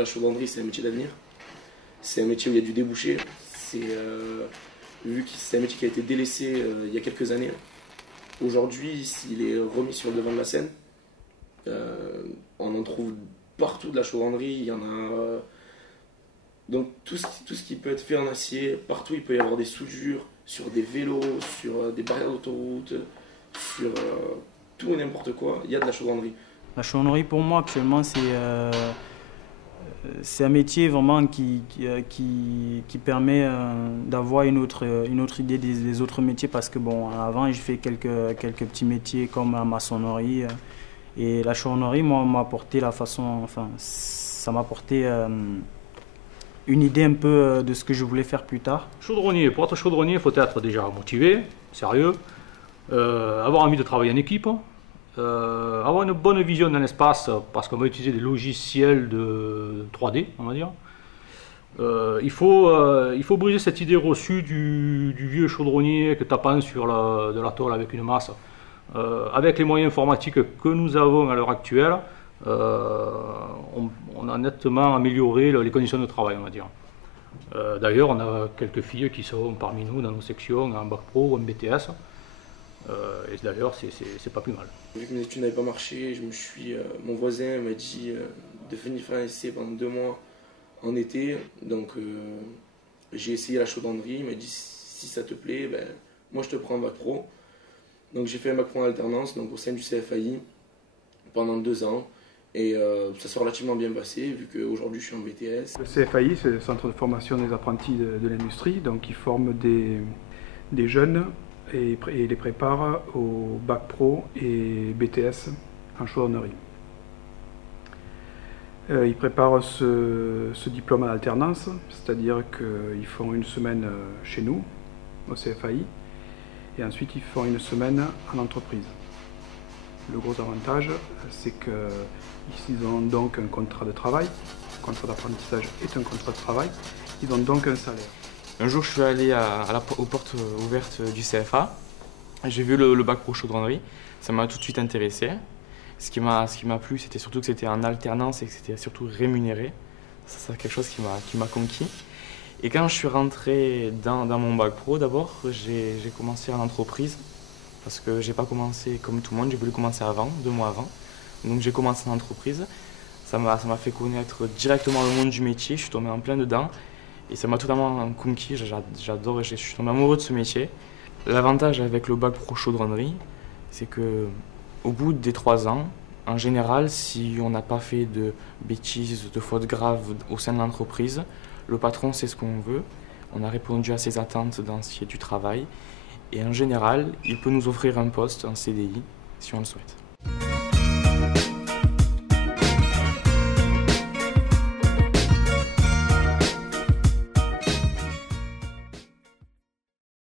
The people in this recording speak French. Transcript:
la chaudronnerie, c'est un métier d'avenir. C'est un métier où il y a du débouché. Vu que c'est un métier qui a été délaissé il y a quelques années, aujourd'hui, il est remis sur le devant de la scène. On en trouve partout de la chaudronnerie. Il y en a. Donc tout ce qui peut être fait en acier, partout il peut y avoir des soudures sur des vélos, sur des barrières d'autoroute, sur tout et n'importe quoi. Il y a de la chaudronnerie. La chaudronnerie pour moi actuellement c'est un métier vraiment qui permet d'avoir une autre idée des autres métiers, parce que bon, avant j'ai fait quelques petits métiers comme la maçonnerie, et la chaudronnerie moi m'a apporté ça m'a apporté une idée un peu de ce que je voulais faire plus tard. Chaudronnier, pour être chaudronnier, il faut être déjà motivé, sérieux, avoir envie de travailler en équipe, avoir une bonne vision dans l'espace, parce qu'on va utiliser des logiciels de 3D, on va dire. Il faut briser cette idée reçue du vieux chaudronnier que tapant sur de la tôle avec une masse. Avec les moyens informatiques que nous avons à l'heure actuelle, on a nettement amélioré les conditions de travail, on va dire. D'ailleurs, on a quelques filles qui sont parmi nous dans nos sections en bac pro ou en BTS. Et d'ailleurs, c'est pas plus mal. Vu que mes études n'avaient pas marché, mon voisin m'a dit de venir faire un essai pendant 2 mois en été. Donc j'ai essayé la chaudronnerie. Il m'a dit si ça te plaît, ben, moi je te prends en bac pro. Donc j'ai fait un bac pro en alternance, donc au sein du CFAI pendant 2 ans. Et ça s'est relativement bien passé, vu qu'aujourd'hui je suis en BTS. Le CFAI, c'est le Centre de formation des apprentis de l'industrie, donc ils forment des jeunes et les préparent au bac pro et BTS en chaudronnerie. Ils préparent ce diplôme en alternance, c'est-à-dire qu'ils font une semaine chez nous, au CFAI, et ensuite ils font une semaine en entreprise. Le gros avantage, c'est qu'ils ont donc un contrat de travail. Le contrat d'apprentissage est un contrat de travail. Ils ont donc un salaire. Un jour, je suis allé aux portes ouvertes du CFA. J'ai vu le bac pro chaudronnerie. Ça m'a tout de suite intéressé. Ce qui m'a plu, c'était surtout que c'était en alternance et que c'était surtout rémunéré. C'est quelque chose qui m'a conquis. Et quand je suis rentré dans mon bac pro, d'abord, j'ai commencé en entreprise. Parce que j'ai pas commencé comme tout le monde, j'ai voulu commencer avant, 2 mois avant. Donc j'ai commencé en entreprise. Ça m'a fait connaître directement le monde du métier, je suis tombé en plein dedans. Et ça m'a totalement conquis, j'adore, je suis tombé amoureux de ce métier. L'avantage avec le bac pro chaudronnerie, c'est que au bout des 3 ans, en général, si on n'a pas fait de bêtises, de fautes graves au sein de l'entreprise, le patron sait ce qu'on veut, on a répondu à ses attentes dans ce qui est du travail. Et en général, il peut nous offrir un poste, un CDI, si on le souhaite.